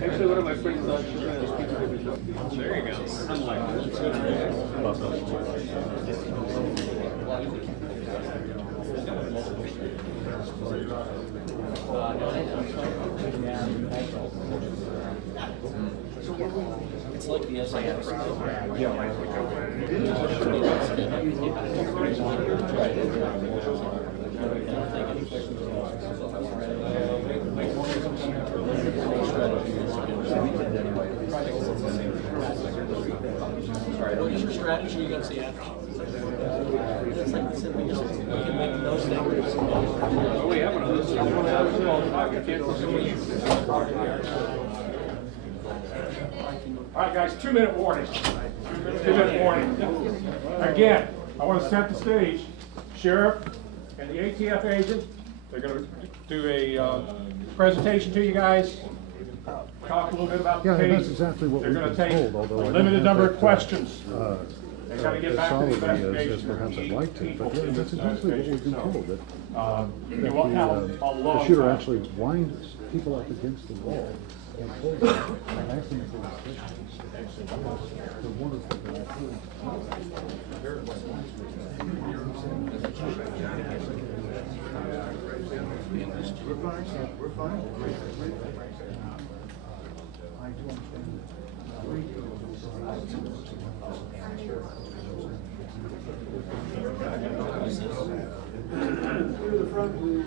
Actually, one of my friends thought she was going to speak to me. There you go. I'm like, it's like the SIS. What is your strategy against the after? It's like something else. We can make those things. Oh, we have one of those. All right, guys, 2-minute warning. 2-minute warning. Again, I want to set the stage. Sheriff and the ATF agent, they're going to do a presentation to you guys. Talk a little bit about the case. That's exactly what they're we've going to been take told, although a limited number of questions. As got to get back to the solidly as perhaps I'd like to, but that's exactly what we've been told, that the shooter actually winds people up against the wall and pulls them and asks them for the wonderful that I feel. We're fine. I do understand. Through the front, please.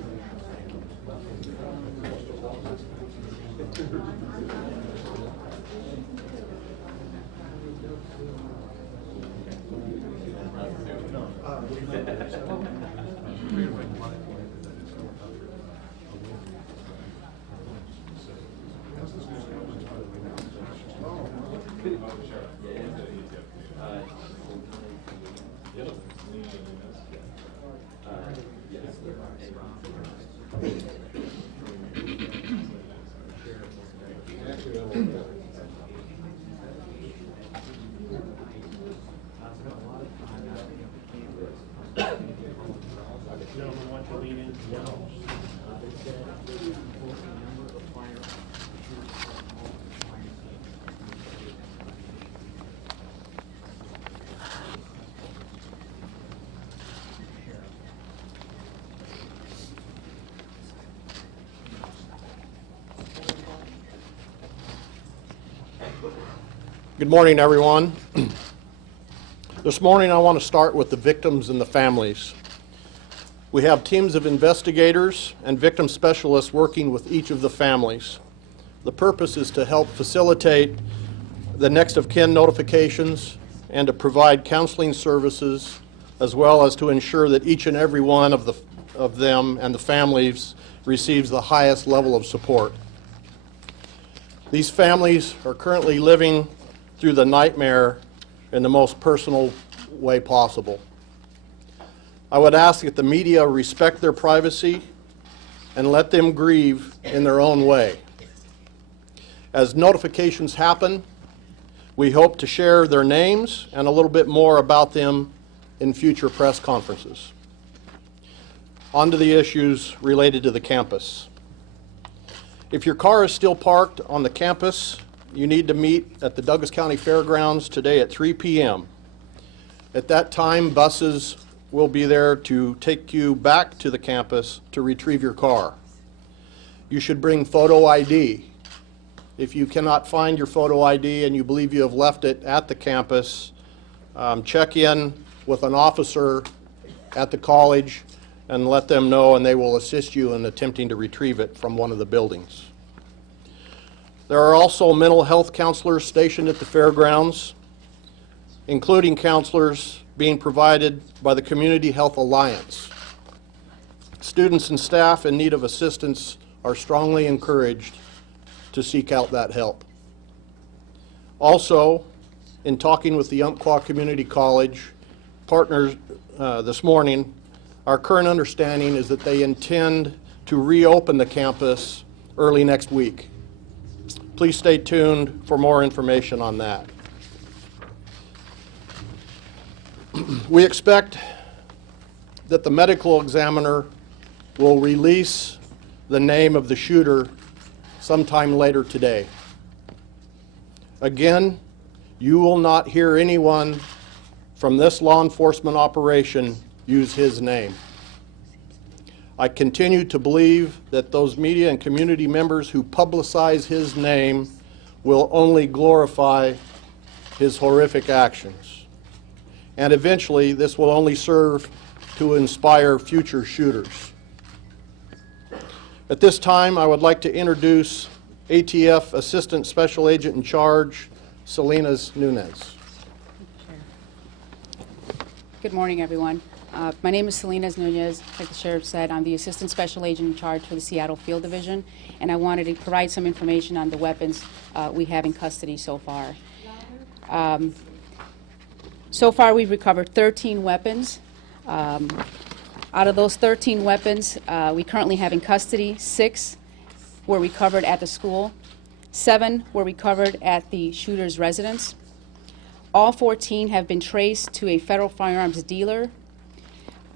Good morning, everyone. This morning I want to start with the victims and the families. We have teams of investigators and victim specialists working with each of the families. The purpose is to help facilitate the next of kin notifications and to provide counseling services, as well as to ensure that each and every one of them and the families receives the highest level of support. These families are currently living through the nightmare in the most personal way possible. I would ask that the media respect their privacy and let them grieve in their own way. As notifications happen, we hope to share their names and a little bit more about them in future press conferences. On to the issues related to the campus. If your car is still parked on the campus, you need to meet at the Douglas County Fairgrounds today at 3 p.m. At that time, buses will be there to take you back to the campus to retrieve your car. You should bring photo ID. If you cannot find your photo ID and you believe you have left it at the campus, check in with an officer at the college and let them know, and they will assist you in attempting to retrieve it from one of the buildings. There are also mental health counselors stationed at the fairgrounds, including counselors being provided by the Community Health Alliance. Students and staff in need of assistance are strongly encouraged to seek out that help. Also, in talking with the Umpqua Community College partners this morning, our current understanding is that they intend to reopen the campus early next week. Please stay tuned for more information on that. We expect that the medical examiner will release the name of the shooter sometime later today. Again, you will not hear anyone from this law enforcement operation use his name. I continue to believe that those media and community members who publicize his name will only glorify his horrific actions. And eventually, this will only serve to inspire future shooters. At this time, I would like to introduce ATF Assistant Special Agent in Charge, Salinas Nunez. Good morning, everyone. My name is Salinas Nunez. Like the sheriff said, I'm the Assistant Special Agent in Charge for the Seattle Field Division, and I wanted to provide some information on the weapons we have in custody so far. So far, we've recovered 13 weapons. Out of those 13 weapons, we currently have in custody 6 were recovered at the school, 7 were recovered at the shooter's residence. All 14 have been traced to a federal firearms dealer.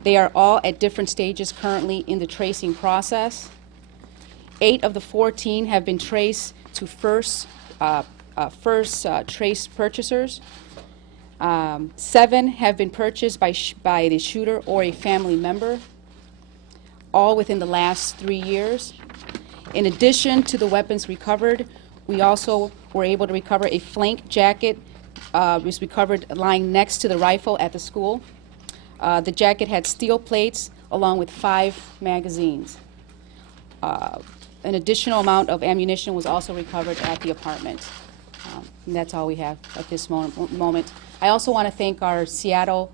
They are all at different stages currently in the tracing process. 8 of the 14 have been traced to first trace purchasers. 7 have been purchased by the shooter or a family member, all within the last 3 years. In addition to the weapons recovered, we also were able to recover a flank jacket. Was recovered lying next to the rifle at the school. The jacket had steel plates along with 5 magazines. An additional amount of ammunition was also recovered at the apartment. And that's all we have at this moment. I also want to thank our Seattle,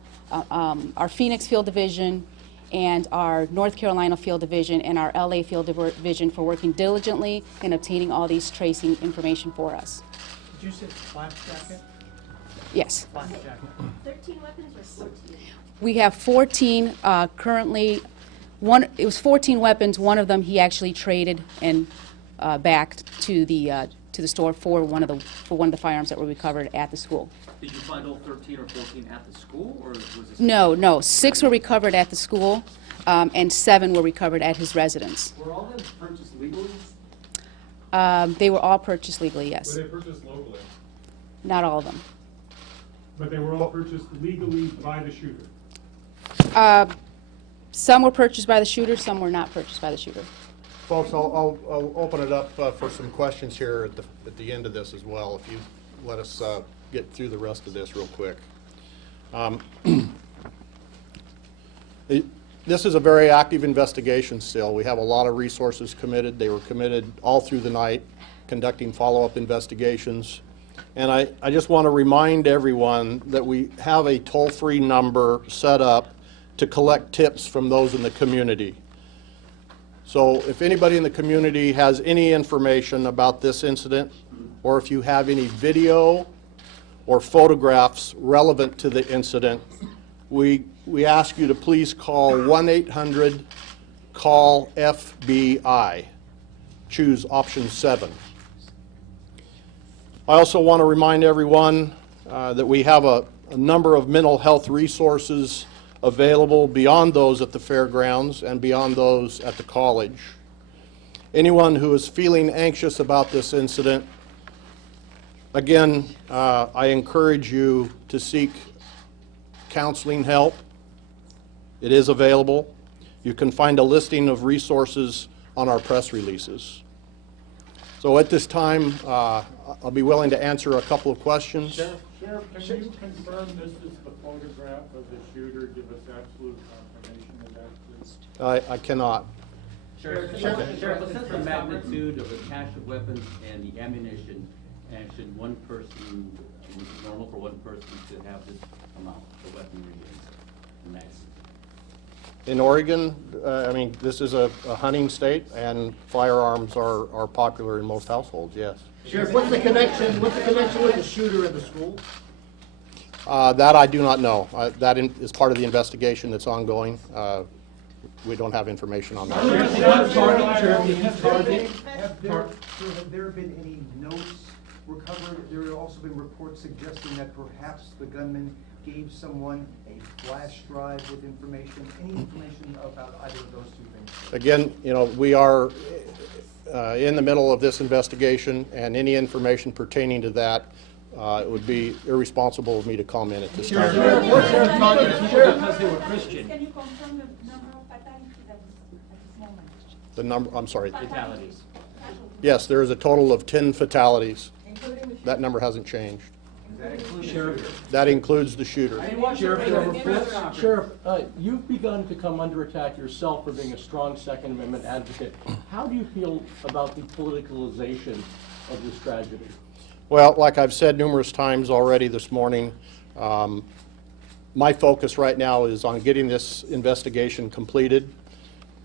our Phoenix Field Division, and our North Carolina Field Division and our LA Field Division for working diligently in obtaining all these tracing information for us. Did you say flak jacket? Yes. Flak jacket. 13 weapons or 14? We have 14 currently. It was 14 weapons. One of them he actually traded and back to the store for one of the firearms that were recovered at the school. Did you find all 13 or 14 at the school, or was this? No. 6 were recovered at the school, and 7 were recovered at his residence. Were all of them purchased legally? They were all purchased legally, yes. Were they purchased locally? Not all of them. But they were all purchased legally by the shooter? Some were purchased by the shooter, some were not purchased by the shooter. Folks, I'll open it up for some questions here at the end of this as well, if you let us get through the rest of this real quick. This is a very active investigation still. We have a lot of resources committed. They were committed all through the night, conducting follow-up investigations. And I just want to remind everyone that we have a toll-free number set up to collect tips from those in the community. So if anybody in the community has any information about this incident, or if you have any video or photographs relevant to the incident, we ask you to please call 1-800-CALL-FBI. Choose option 7. I also want to remind everyone that we have a number of mental health resources available beyond those at the fairgrounds and beyond those at the college. Anyone who is feeling anxious about this incident, again, I encourage you to seek counseling help. It is available. You can find a listing of resources on our press releases. So at this time, I'll be willing to answer a couple of questions. Sheriff, can you confirm this is the photograph of the shooter? Give us absolute confirmation of that, please. I cannot. Sheriff, assess the magnitude of the cache of weapons and the ammunition, and should one person, is it normal for one person to have this amount of weaponry and magazines? In Oregon, I mean, this is a hunting state, and firearms are popular in most households, yes. Sheriff, what's the connection with the shooter at the school? That I do not know. That is part of the investigation that's ongoing. We don't have information on that. Have there been any notes recovered? There have also been reports suggesting that perhaps the gunman gave someone a flash drive with information. Any information about either of those two things? Again, you know, we are in the middle of this investigation, and any information pertaining to that, it would be irresponsible of me to comment at this time. Because they were Christian. Can you confirm the number of fatalities at this moment? The number, I'm sorry. Fatalities. Yes, there is a total of 10 fatalities. That number hasn't changed. That includes the shooter. Sheriff, you've begun to come under attack yourself for being a strong Second Amendment advocate. How do you feel about the politicalization of this tragedy? Well, like I've said numerous times already this morning, my focus right now is on getting this investigation completed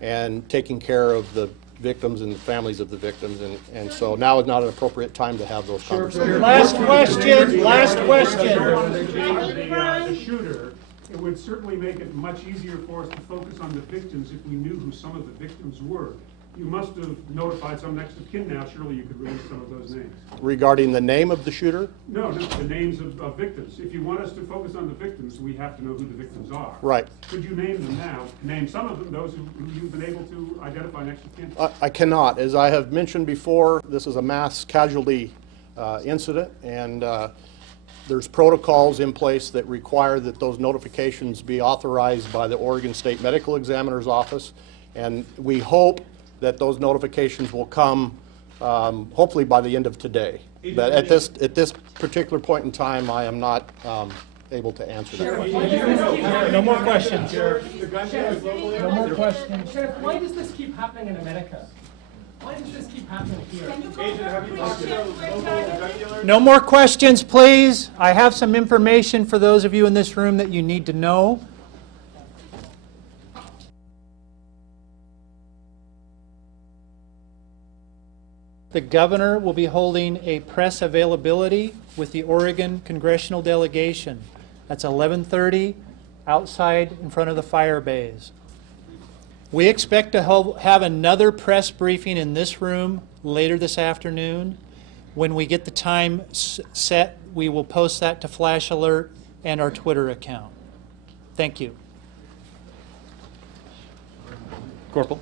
and taking care of the victims and the families of the victims, and so now is not an appropriate time to have those conversations. Last question, last question. The shooter, it would certainly make it much easier for us to focus on the victims if we knew who some of the victims were. You must have notified some next of kin now, surely you could release some of those names. Regarding the name of the shooter? No, the names of victims. If you want us to focus on the victims, we have to know who the victims are. Right. Could you name them now? Name some of them, those who you've been able to identify next of kin? I cannot. As I have mentioned before, this is a mass casualty incident, and there's protocols in place that require that those notifications be authorized by the Oregon State Medical Examiner's Office, and we hope that those notifications will come hopefully by the end of today. But at this particular point in time, I am not able to answer that. No more questions. No more questions. Sheriff, why does this keep happening in America? Why does this keep happening here? Can you confirm which charges? No more questions, please. I have some information for those of you in this room that you need to know. The governor will be holding a press availability with the Oregon congressional delegation. That's 11:30 outside in front of the fire bays. We expect to have another press briefing in this room later this afternoon. When we get the time set, we will post that to Flash Alert and our Twitter account. Thank you. Corporal.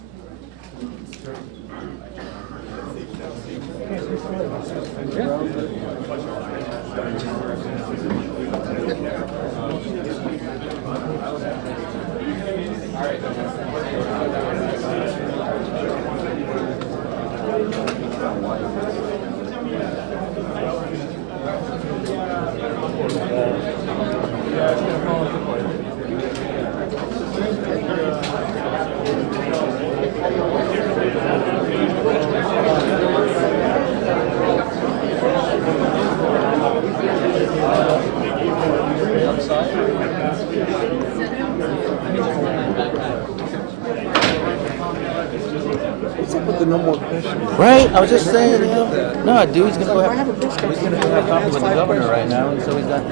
Right, I was just saying, no, dude's gonna go have coffee with the governor right now, and so he's got,